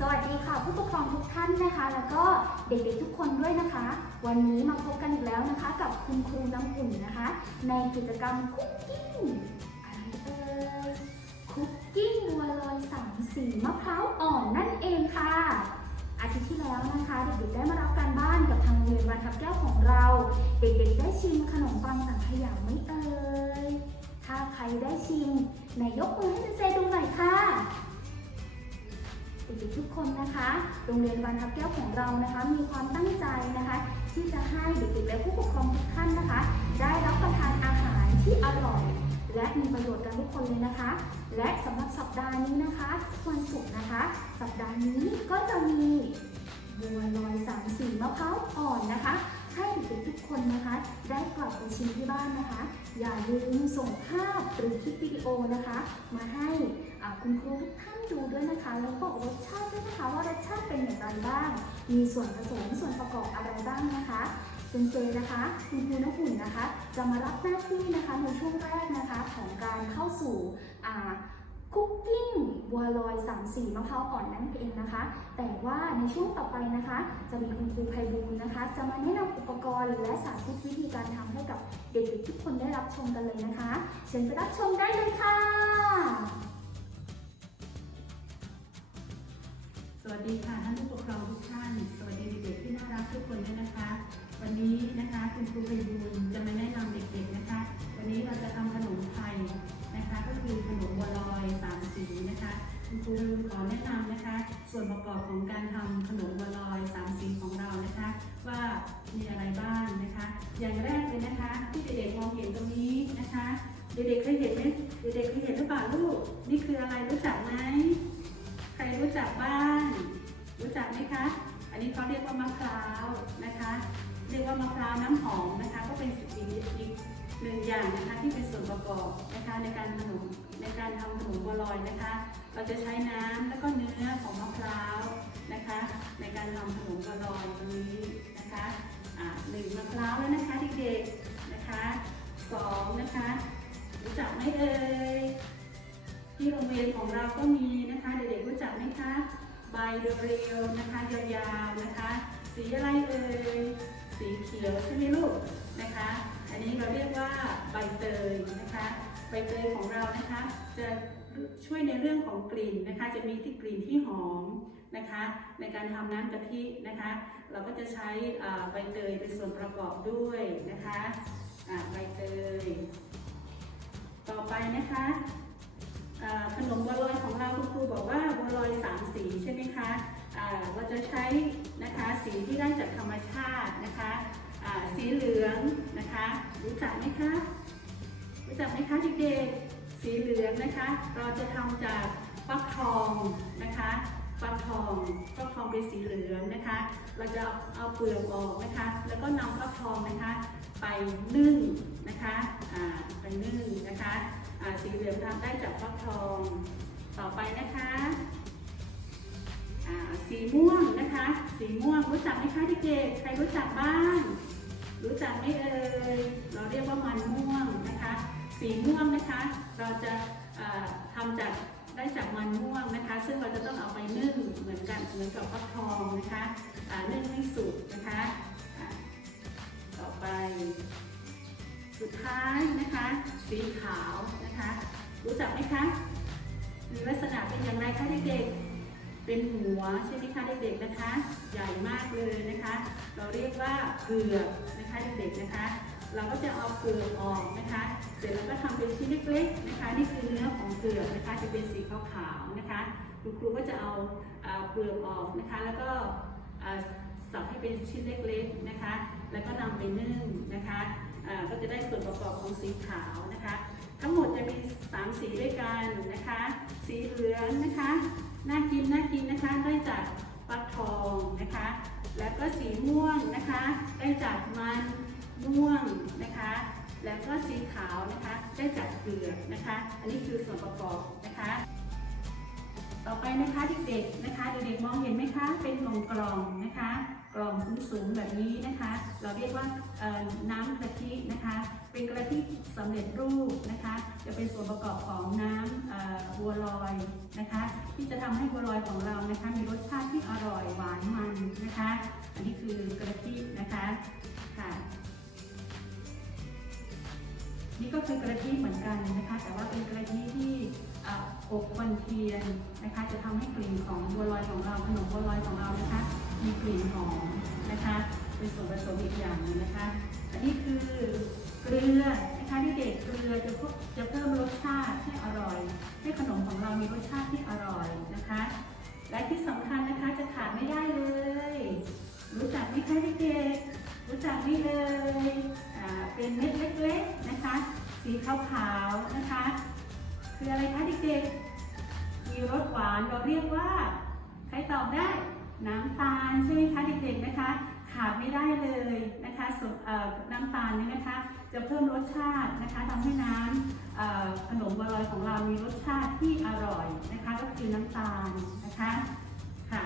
สวัสดีค่ะ ผู้ปกครองทุกท่านนะคะ แล้วก็เด็กๆทุกคนด้วยนะคะ วันนี้มาพบกันอีกแล้วนะคะ กับคุณครูน้ำอุ่นนะคะ ในกิจกรรมคุกกิ้งอะไรเอ่ยคุกกิ้งบัวลอยสามสีมะพร้าวอ่อนนั่นเองค่ะ อาทิตย์ที่แล้วนะคะ เด็กๆได้มารับการบ้านกับทางโรงเรียนวันทับแก้วของเรา เด็กๆได้ชิมขนมปังสังขยาไหม่เอ่ยถ้าใครได้ชิมไหนยกมือให้เซดูหน่อยค่ะเด็กๆทุกคนนะคะ โรงเรียนวันทับแก้วของเรานะคะ มีความตั้งใจนะคะ ที่จะให้เด็กๆและผู้ปกครองทุกท่านนะคะ ได้รับประทานอาหารที่อร่อย และมีประโยชน์กันทุกคนเลยนะคะ และสำหรับสัปดาห์นี้นะคะวันศุกร์นะคะ สัปดาห์นี้ก็จะมีบัวลอยสามสีมะพร้าวอ่อนนะคะให้เด็กๆทุกคนนะคะ ได้กลับไปชิมที่บ้านนะคะ อย่าลืมส่งภาพหรือคลิปวิดีโอนะคะ มาให้ คุณครูทุกท่านดูด้วยนะคะ แล้วบอกรสชาติด้วยนะคะ ว่ารสชาติเป็นอย่างไรบ้าง มีส่วนผสมส่วนประกอบอะไรบ้างนะคะเซนเซนะคะ คุณครูน้ำอุ่นนะคะ จะมารับหน้าที่นะคะในช่วงแรกนะคะของการเข้าสู่คุกกิ้งบัวลอยสามสีมะพร้าวอ่อนนั่นเองนะคะ แต่ว่าในช่วงต่อไปนะคะ จะมีคุณครูไพบูลนะคะ จะมาแนะนำอุปกรณ์และสาธิตวิธีการทำให้กับเด็กๆทุกคนได้รับชมกันเลยนะคะ เชิญไปรับชมได้เลยค่ะ วัสดีค่ะท่านผู้ปกครองทุกท่าน สวัสดีเด็กๆที่น่ารักทุก อบนะคะในการขนมในการทำขนมบัวลอยนะคะ เราจะใช้น้ำแล้วก็เนื้อของมะพร้าวนะคะ ในการทำขนมบัวลอยตรงนี้นะคะหนึ่งมะพร้าวแล้วนะคะเด็กๆนะคะสองนะคะ รู้จักไหมเอ่ยที่โรงเรียนของเราก็มีนะคะเด็กๆรู้จักไหมคะใบเรียวๆนะคะยาวๆนะคะ สีอะไรเอ่ยสีเขียวใช่ไหมลูกนะคะ นนี้เราเรียกว่าใบเตยนะคะ ใบเตยของเรานะคะ จะช่วยในเรื่องของกลิ่นนะคะ จะมีที่กลิ่นที่หอมนะคะ ในการทำน้ำกะทินะคะ เราก็จะใช้ใบเตยเป็นส่วนประกอบด้วยนะคะใบเตย ต่อไปนะคะขนมบัวลอยของเราคุณครูบอกว่าบัวลอยสามสีใช่ไหมคะอ่าเราจะใช้นะคะสีที่ได้จากธรรมชาตินะคะ สีเหลืองนะคะ รู้จักไหมคะ รู้จักไหมคะเด็กๆ สีเหลืองนะคะ เราจะทำจากฟักทองนะคะฟักทองฟักทองเป็นสีเหลืองนะคะ เราจะเอาเปลือกออกนะคะ แล้วก็นำฟักทองนะคะ ไปนึ่งนะคะไปนึ่งนะคะ สีเหลืองทำได้จากฟักทอง ต่อไปนะคะ สีม่วงนะคะ สีม่วงรู้จักไหมคะเด็กๆใครรู้จักบ้าง รู้จักไหมเอ่ย เราเรียกว่ามันม่วงนะคะ สีม่วงนะคะ เราจะอ่าทำจากได้จากมันม่วงนะคะ ซึ่งเราจะต้องเอาไปนึ่งเหมือนกันเหมือนกับฟักทองนะคะนึ่งให้สุกนะคะ ต่อไป สุดท้ายนะคะ สีขาวนะคะ รู้จักไหมคะ มีลักษณะเป็นอย่างไรคะเด็กๆ เป็นหัวใช่ไหมคะเด็กๆนะคะ ใหญ่มากเลยนะคะ เราเรียกว่าเปลือกนะคะเด็กๆนะคะ เราก็จะเอาเปลือกออกนะคะ เสร็จแล้วก็ทำเป็นชิ้นเล็กๆนะคะ นี่คือเนื้อของเปลือกนะคะ จะเป็นสีขาวๆนะคะ คุณครูก็จะเอาเปลือกออกนะคะ แล้วก็สับให้เป็นชิ้นเล็กๆนะคะ แล้วก็นำไปนึ่งนะคะก็จะได้ส่วนประกอบของสีขาวนะคะ ทั้งหมดจะมี 3 สีด้วยกันนะคะ สีเหลืองนะคะ น่ากินน่ากินนะคะ ได้จากฟักทองนะคะ แล้วก็สีม่วงนะคะ ได้จากมันม่วงนะคะ แล้วก็สีขาวนะคะ ได้จากเปลือนะคะ อันนี้คือส่วนประกอบนะคะ ต่อไปนะคะเด็กๆนะคะ เด็กๆมองเห็นไหมคะ เป็นกล่องกล่องนะคะ กล่องสูงๆแบบนี้นะคะ เราเรียกว่าน้ำกะทินะคะ เป็นกะทิสำเร็จรูปนะคะ จะเป็นส่วนประกอบของน้ำบัวลอยนะคะ ที่จะทำให้บัวลอยของเรานะคะ มีรสชาติที่อร่อยหวานมันนะคะ อันนี้คือกะทินะคะค่ะนี่ก็คือกระทิเหมือนกันนะคะ แต่ว่าเป็นกระทิที่อบควันเทียนนะคะ จะทำให้กลิ่นของบัวลอยของเราขนมบัวลอยของเรานะคะ มีกลิ่นหอมนะคะ เป็นส่วนผสมอีกอย่างหนึงนะคะ อันนี้คือ เกลือนะคะที่เด็กเกลือจะจะเพิ่มรสชาติให้อร่อย ให้ขนมของเรามีรสชาติที่อร่อยนะคะ และที่สำคัญนะคะจะขาดไม่ได้เลย รู้จักไหมคะเด็กรู้จักไหมเลยเป็นเม็ดเล็กๆนะคะ สีขาวๆนะคะ คืออะไรคะเด็กๆมีรสหวานเราเรียกว่า ใครตอบได้ น้ำตาลใช่ไหมคะเด็กๆนะคะ ขาดไม่ได้เลยนะคะน้ำตาลนี่นะคะ จะเพิ่มรสชาตินะคะทำให้น้ำขนมบัวลอยของเรามีรสชาติที่อร่อยนะคะ ก็คือน้ำตาลนะคะค่ะ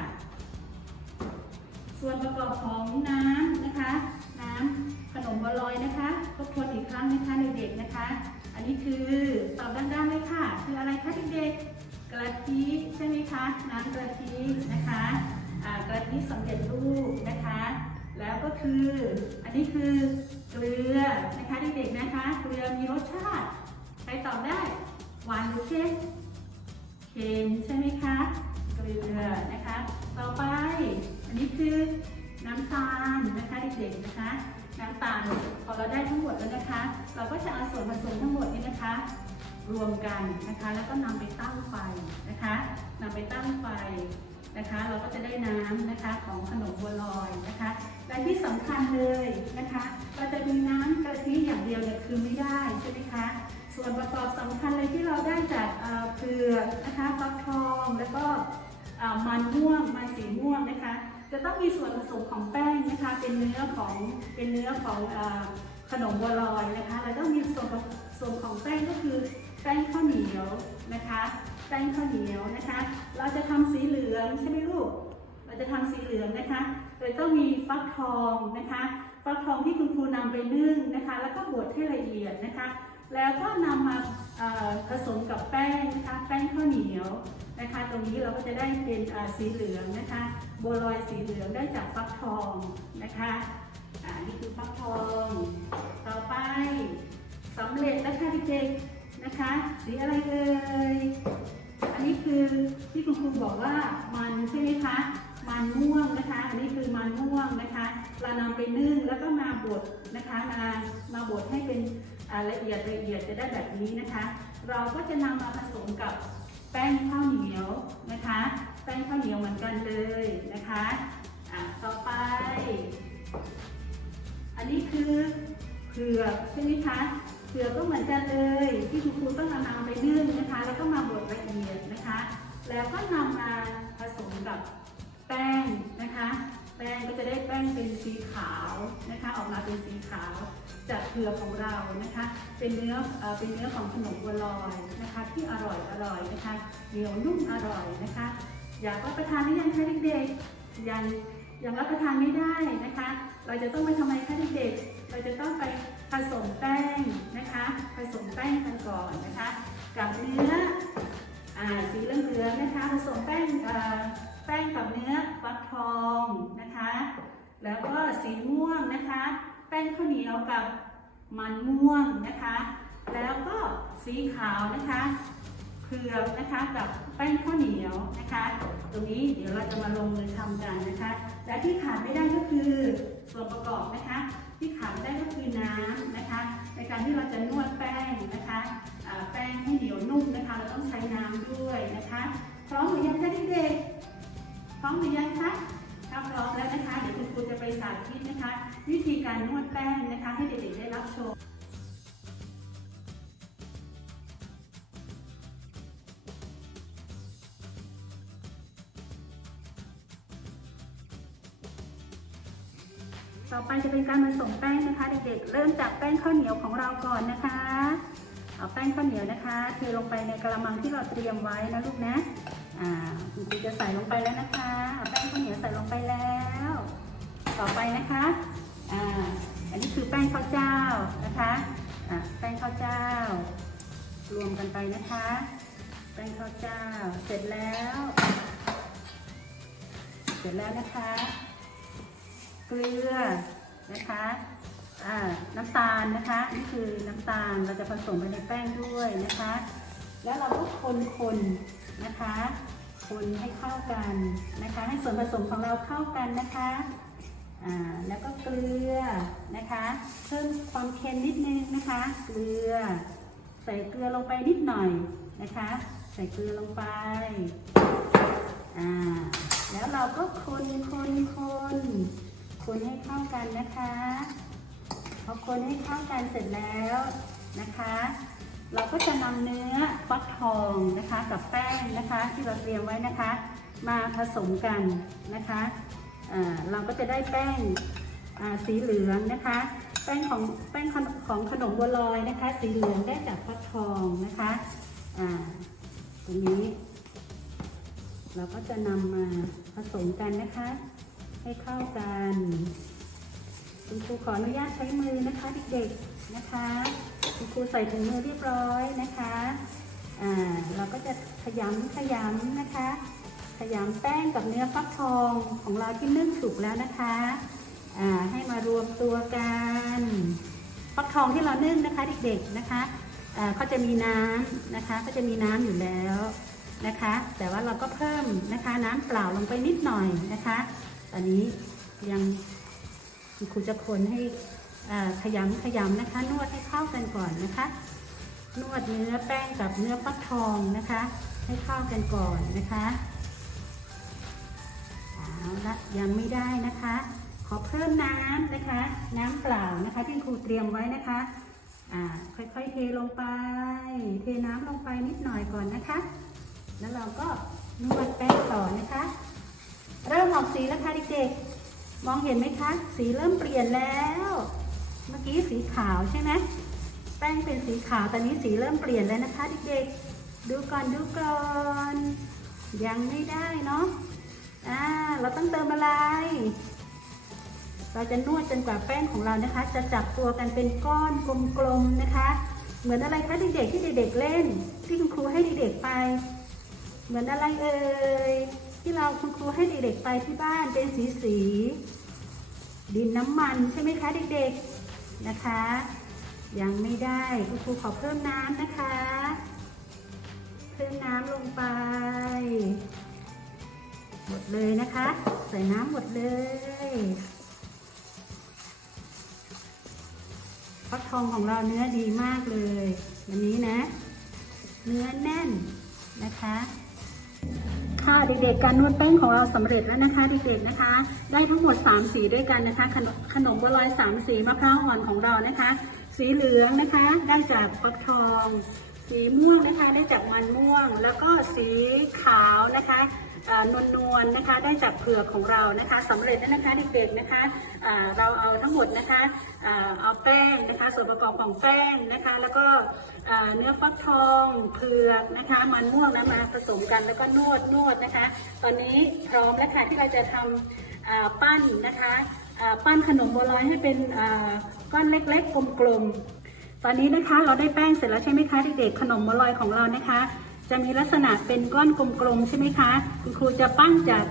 ส่วนประกอบของน้ำนะคะ น้ำขนมบัวลอยนะคะทบทวนอีกครั้งนะคะเด็กๆนะคะ อันนี้คือตอบดังๆเลยค่ะ คืออะไรคะเด็กๆกะทิใช่ไหมคะน้ำกระทินะคะอ่ากะทิสำเร็จรูปนะคะ คือ อันนี้คือเกลือนะคะเด็กๆนะคะ เกลือมีรสชาติ ใครตอบได้ หวานหรือเค็มเค็มใช่ไหมคะ เกลือนะคะ ต่อไป อันนี้คือน้ำตาลนะคะเด็กๆนะคะ น้ำตาลพอเราได้ทั้งหมดแล้วนะคะ เราก็จะเอาส่วนผสมทั้งหมดนี้นะคะ รวมกันนะคะ แล้วก็นำไปตั้งไฟนะคะนำไปตั้งไฟ นะคะ เราก็จะได้น้ำนะคะของขนมบัวลอยนะคะ และที่สำคัญเลยนะคะ เราจะมีน้ำกะทิอย่างเดียวเนี่ยคือไม่ได้ใช่ไหมคะ ส่วนประกอบสำคัญเลยที่เราได้จากเปลือกนะคะฟักทองแล้วก็มันม่วงมันสีม่วงนะคะ จะต้องมีส่วนผสมของแป้งนะคะ เป็นเนื้อของเป็นเนื้อของอขนมบัวลอยนะคะแล้วก็มีส่วนผสมของแป้งก็คือแป้งข้าวเหนียวนะคะ แป้งข้าวเหนียวนะคะ เราจะทำสีเหลืองใช่ไหมลูก เราจะทำสีเหลืองนะคะ โดยต้องมีฟักทองนะคะ ฟักทองที่คุณครูนำไปนึ่งนะคะ แล้วก็บดให้ละเอียดนะคะ แล้วก็นำมาผสมกับแป้งนะคะ แป้งข้าวเหนียวนะคะ ตรงนี้เราก็จะได้เป็นสีเหลืองนะคะบัวลอยสีเหลืองได้จากฟักทองนะคะอ่านี่คือฟักทอง ต่อไปสำเร็จแล้วค่ะเด็กๆนะคะ สีอะไรเอ่ย อันนี้คือที่คุณครูบอกว่ามันใช่ไหมคะ มันม่วงนะคะ อันนี้คือมันม่วงนะคะ เรานำไปนึ่งแล้วก็มาบดนะคะมามาบดให้เป็นละเอียดละเอียดจะได้แบบนี้นะคะ เราก็จะนำมาผสมกับแป้งข้าวเหนียวนะคะ แป้งข้าวเหนียวเหมือนกันเลยนะคะอ่าต่อไป อันนี้คือเผือกใช่ไหมคะ เผือกก็เหมือนกันเลยที่คุณครูต้องนำไปนึ่งนะคะ แล้วก็มาบดละเอียดนะคะ แล้วก็นำมาผสมกับแป้งนะคะ แป้งก็จะได้แป้งเป็นสีขาวนะคะ ออกมาเป็นสีขาวจากเผือกของเรานะคะ เป็นเนื้อเป็นเนื้อของขนมบัวลอยนะคะ ที่อร่อยอร่อยนะคะเหนียวนุ่มอร่อยนะคะ อยากรับประทานหรือยังคะเด็กๆยังยังรับประทานไม่ได้นะคะ เราจะต้องไปทำไมคะเด็กๆเราจะต้องไป ผสมแป้งนะคะ ผสมแป้งกันก่อนนะคะ กับเนื้ออสีเหลืองๆนะคะ ผสมแป้งแป้งกับเนื้อฟักทองนะคะ แล้วก็สีม่วงนะคะ แป้งข้าวเหนียวกับมันม่วงนะคะ แล้วก็สีขาวนะคะเผือกนะคะกับแป้งข้าวเหนียวนะคะ ตรงนี้เดี๋ยวเราจะมาลงมือทำกันนะคะ และที่ขาดไม่ได้ก็คือส่วนประกอบนะคะ ที่ขาดไม่ได้ก็คือน้ำนะคะ ในการที่เราจะนวดแป้งนะคะแป้งให้เหนียวนุ่มนะคะ เราต้องใช้น้ำด้วยนะคะ พร้อมหรือยังคะเด็กๆพร้อมหรือยังคะถ้าพร้อมแล้วนะคะเดี๋ยวคุณครูจะไปสาธิตนะคะ วิธีการนวดแป้งนะคะ ให้เด็กๆได้รับชม ต่อไปจะเป็นการผสมแป้งนะคะเด็กๆ เริ่มจากแป้งข้าวเหนียวของเราก่อนนะคะ เอาแป้งข้าวเหนียวนะคะเทลงไปในกระมังที่เราเตรียมไว้นะลูกนะคุณครูจะใส่ลงไปแล้วนะคะเอาแป้งข้าวเหนียวใส่ลงไปแล้ว ต่อไปนะคะ อ่า อันนี้คือแป้งข้าวเจ้านะคะ อ่แป้งข้าวเจ้า รวมกันไปนะคะ แป้งข้าวเจ้า เสร็จแล้ว เสร็จแล้วนะคะ เกลือนะคะน้ำตาลนะคะนี่คือน้ำตาลเราจะผสมไปในแป้งด้วยนะคะ แล้วเราก็คนๆนะคะ คนให้เข้ากันนะคะ ให้ส่วนผสมของเราเข้ากันนะคะแล้วก็เกลือนะคะ เพิ่มความเค็มนิดนึงนะคะ เกลือ ใส่เกลือลงไปนิดหน่อยนะคะ ใส่เกลือลงไปอ่าแล้วเราก็คนคนคน คนให้เข้ากันนะคะพอคนให้เข้ากันเสร็จแล้วนะคะ เราก็จะนำเนื้อฟักทองนะคะ กับแป้งนะคะ ที่เราเตรียมไว้นะคะ มาผสมกันนะคะเราก็จะได้แป้งสีเหลืองนะคะ แป้งของแป้งของขนมบัวลอยนะคะ สีเหลืองได้จากฟักทองนะคะตรงนี้ เราก็จะนำมาผสมกันนะคะ ให้เข้ากันคุณครูขออนุญาตใช้มือนะคะเด็กๆนะคะคุณครูใส่ถุงมือเรียบร้อยนะคะอ่าเราก็จะขยำขยำนะคะ ขยำแป้งกับเนื้อฟักทองของเราที่นึ่งสุกแล้วนะคะอ่าให้มารวมตัวกันฟักทองที่เรานึ่งนะคะเด็กๆนะคะอ่าเขาจะมีน้ำนะคะ ก็จะมีน้ำอยู่แล้วนะคะ แต่ว่าเราก็เพิ่มนะคะน้ำเปล่าลงไปนิดหน่อยนะคะ อันนี้ยังครูจะคนให้ขยำขยำนะคะ นวดให้เข้ากันก่อนนะคะ นวดเนื้อแป้งกับเนื้อปักทองนะคะ ให้เข้ากันก่อนนะคะเอาละยังไม่ได้นะคะ ขอเพิ่มน้ำนะคะ น้ำเปล่านะคะที่ครูเตรียมไว้นะคะค่อยๆเทลงไป เทน้ำลงไปนิดหน่อยก่อนนะคะ แล้วเราก็นวดแป้งต่อนะคะ เริ่มออกสีแล้วค่ะเด็กๆ มองเห็นไหมคะ สีเริ่มเปลี่ยนแล้ว เมื่อกี้สีขาวใช่ไหมแป้งเป็นสีขาวตอนนี้สีเริ่มเปลี่ยนแล้วนะคะเด็กๆ ดูก่อนดูก่อน ยังไม่ได้เนาะอ่าเราต้องเติมอะไร เราจะนวดจนกว่าแป้งของเรานะคะ จะจับตัวกันเป็นก้อนกลมๆนะคะ เหมือนอะไรคะเด็กๆที่เด็กๆเล่น ที่คุณครูให้เด็กๆไป เหมือนอะไรเอ่ย ที่เราคุณครูให้เด็กๆไปที่บ้านเป็นสีสี ดินน้ำมันใช่ไหมคะเด็กๆนะคะ ยังไม่ได้คุณครูขอเพิ่มน้ำนะคะ เพิ่มน้ำลงไปหมดเลยนะคะ ใส่น้ำหมดเลยฟักทองของเราเนื้อดีมากเลยวันนี้นะ เนื้อแน่นนะคะ ค่ะเด็กๆการนวดแป้งของเราสำเร็จแล้วนะคะเด็กๆนะคะ ได้ทั้งหมด 3 สีด้วยกันนะคะ ขนมขนมบัวลอย 3 สีมะพร้าวอ่อนของเรานะคะ สีเหลืองนะคะได้จากฟักทอง สีม่วงนะคะได้จากมันม่วง แล้วก็สีขาวนะคะนวลนวลนะคะได้จากเผือกของเรานะคะ สำเร็จแล้วนะคะเด็กๆนะคะเราเอาทั้งหมดนะคะเอาแป้งนะคะส่วนประกอบของแป้งนะคะ แล้วก็เนื้อฟักทองเผือก นะคะ มันม่วงนะมาผสมกันแล้วก็นวดนวดนะคะ ตอนนี้พร้อมแล้วค่ะที่เราจะทำปั้นนะคะปั้นขนมบัวลอยให้เป็นก้อนเล็ก ๆ กลมๆ ตอนนี้นะคะเราได้แป้งเสร็จแล้วใช่ไหมคะเด็กๆขนมบัวลอยของเรานะคะ จะมีลักษณะเป็นก้อนกลมๆใช่ไหมคะคุณครูจะปั้นจาก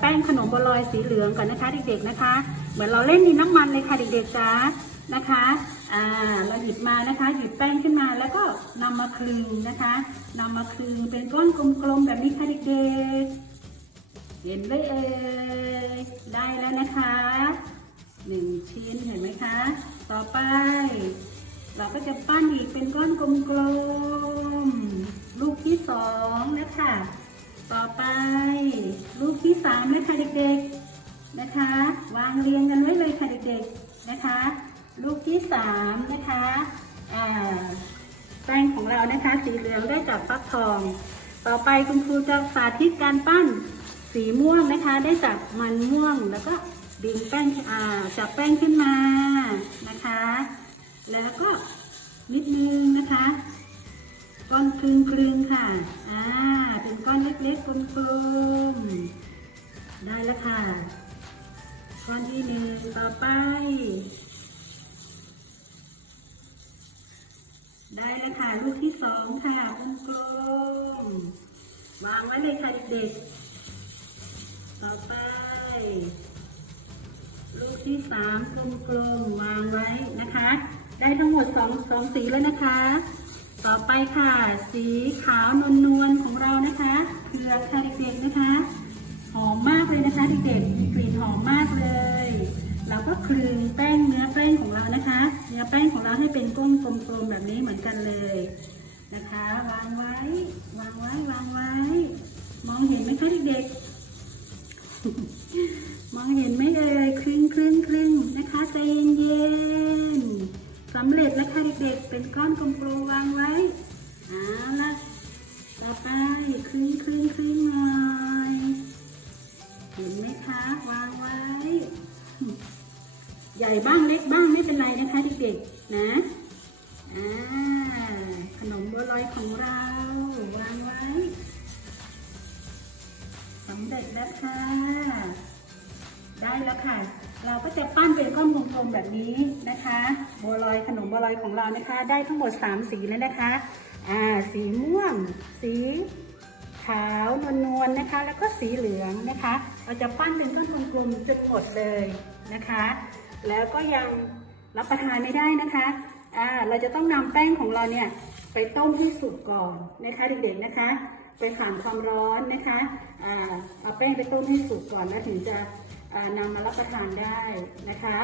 แป้งขนมบัวลอยสีเหลืองก่อนนะคะเด็กๆนะคะ เหมือนเราเล่นดินน้ำมันเลยค่ะเด็กๆจ้านะคะ อ่าเราหยิบมานะคะหยิบแป้งขึ้นมาแล้วก็นำมาคลึงนะคะ นำมาคลึงเป็นก้อนกลมๆแบบนี้ค่ะเด็กๆเห็นไหมเอ่ยได้แล้วนะคะหนึ่งชิ้นเห็นไหมคะ ต่อไป เราก็จะปั้นอีกเป็นก้อนกลมๆลูกที่สองนะคะต่อไป ลูกที่สามนะคะเด็กๆนะคะ วางเรียงกันไว้เลยค่ะเด็กๆนะคะ ลูกที่สามนะคะแป้งของเรานะคะสีเหลืองได้จากฟักทอง ต่อไปคุณครูจะสาธิตการปั้นสีม่วงนะคะ ได้จากมันม่วงแล้วก็ดึงแป้งจับแป้งขึ้นมานะคะ แล้วก็นิดนึงนะคะก้อนคลึงคลึงค่ะ อ่า เป็นก้อนเล็กๆกลมๆ ได้แล้วค่ะ ก้อนที่หนึ่งต่อไป ได้เลยค่ะลูกที่สองค่ะวงกลมวางไว้เลยค่ะเด็กๆต่อไป ลูกที่สามกลมๆวางไว้นะคะ ได้ทั้งหมดสองสองสีแล้วนะคะ ต่อไปค่ะ สีขาวนวลๆของเรานะคะ ให้เป็นก้นกลมๆแบบนี้เหมือนกันเลยนะคะ วางไว้ วางไว้ วางไว้ ใหญ่บ้างเล็กบ้างไม่เป็นไรนะคะเด็กๆนะขนมบัวลอยของเราวางไว้สำเร็จแล้วค่ะได้แล้วค่ะ เราก็จะปั้นเป็นก้อนกลมๆแบบนี้นะคะบัวลอยขนมบัวลอยของเรานะคะ ได้ทั้งหมด 3 สีแล้วนะคะอ่าสีม่วง สีขาวนวลๆนะคะ แล้วก็สีเหลืองนะคะ เราจะปั้นเป็นก้อนกลมๆจนหมดเลยนะคะ แล้วก็ยังรับประทานไม่ได้นะคะอ่าเราจะต้องนำแป้งของเราเนี่ยไปต้มให้สุกก่อนนะคะเด็กๆนะคะ ไปผ่านความร้อนนะคะอ่าเอาแป้งไปต้มให้สุกก่อนแล้วถึงจะอ่านำมารับประทานได้นะคะ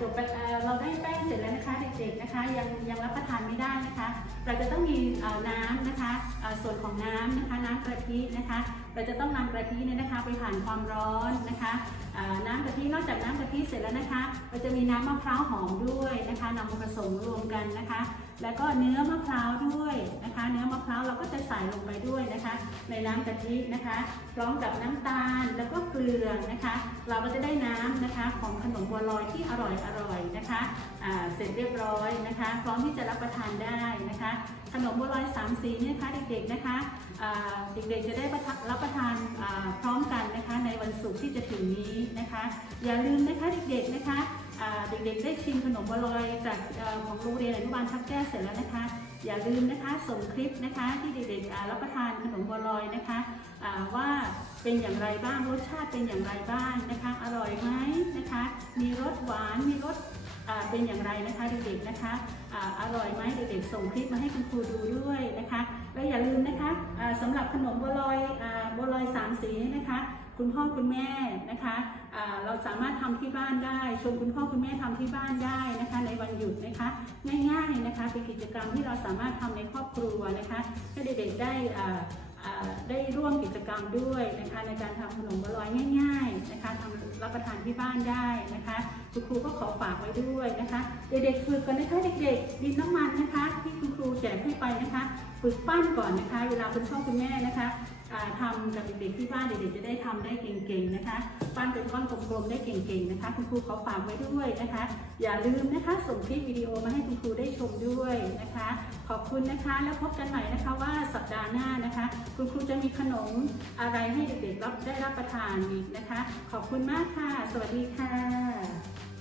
จบไปเเราได้แป้งเสร็จแล้วนะคะเด็กๆนะคะ ยังยังรับประทานไม่ได้นะคะ เราจะต้องมีน้ำนะคะส่วนของน้ำนะคะน้ำกะทินะคะ เราจะต้องนำกะทิเนี่ยนะคะไปผ่านความร้อนนะคะน้ำกะทินอกจากน้ำกะทิเสร็จแล้วนะคะ เราจะมีน้ำมะพร้าวหอมด้วยนะคะนำมาผสมรวมกันนะคะ แล้วก็เนื้อมะพร้าวด้วยนะคะ เนื้อมะพร้าวเราก็จะใส่ลงไปด้วยนะคะ ในน้ำกะทินะคะ พร้อมกับน้ำตาลแล้วก็เกลือนะคะ เราก็จะได้น้ำนะคะของขนมบัวลอยที่อร่อยอร่อยนะคะเสร็จเรียบร้อยนะคะ พร้อมที่จะรับประทานได้นะคะ ขนมบัวลอยสามสีเนี่ยนะคะเด็กๆนะคะเด็กๆจะได้รับประทานพร้อมกันนะคะในวันศุกร์ที่จะถึงนี้นะคะ อย่าลืมนะคะเด็กๆนะคะ เด็กๆได้ชิมขนมบัวลอยจากของโรงเรียนอนุบาลทับแก้เสร็จแล้วนะคะ อย่าลืมนะคะส่งคลิปนะคะที่เด็กๆรับประทานขนมบัวลอยนะคะว่าเป็นอย่างไรบ้างรสชาติเป็นอย่างไรบ้างนะคะ อร่อยไหมนะคะ มีรสหวานมีรสเป็นอย่างไรนะคะเด็กๆนะคะออร่อยไหมเด็กๆส่งคลิปมาให้คุณครูดูด้วยนะคะ และอย่าลืมนะคะอ่าสำหรับขนมบัวลอยอบัวลอยสามสีนะคะ คุณพ่อคุณแม่นะคะเราสามารถทำที่บ้านได้ชวนคุณพ่อคุณแม่ทำที่บ้านได้นะคะ ในวันหยุดนะคะง่ายๆนะคะเป็นกิจกรรมที่เราสามารถทำในครอบครัวนะคะให้เด็กๆได้ได้ร่วมกิจกรรมด้วยนะคะในการทำขนมบัวลอยง่ายๆนะคะทำรับประทานที่บ้านได้นะคะคุณครูก็ขอฝากไว้ด้วยนะคะ เด็กๆฝึกกันนะคะเด็กๆดินน้ำมันนะคะ ที่คุณครูแจกให้ไปนะคะ ฝึกปั้นก่อนนะคะ เวลาคุณพ่อคุณแม่นะคะ ทำกับเด็กๆที่บ้านเด็กๆจะได้ทำได้เก่งๆนะคะปั้นเป็นก้อนกลมๆได้เก่งๆนะคะ คุณครูเขอฝากไว้ด้วยนะคะ อย่าลืมนะคะส่งคลิปวิดีโอมาให้คุณครูได้ชมด้วยนะคะ ขอบคุณนะคะแล้วพบกันใหม่นะคะว่าสัปดาห์หน้านะคะ คุณครูจะมีขนมอะไรให้เด็กๆรับได้รับประทานอีกนะคะ ขอบคุณมากค่ะ สวัสดีค่ะ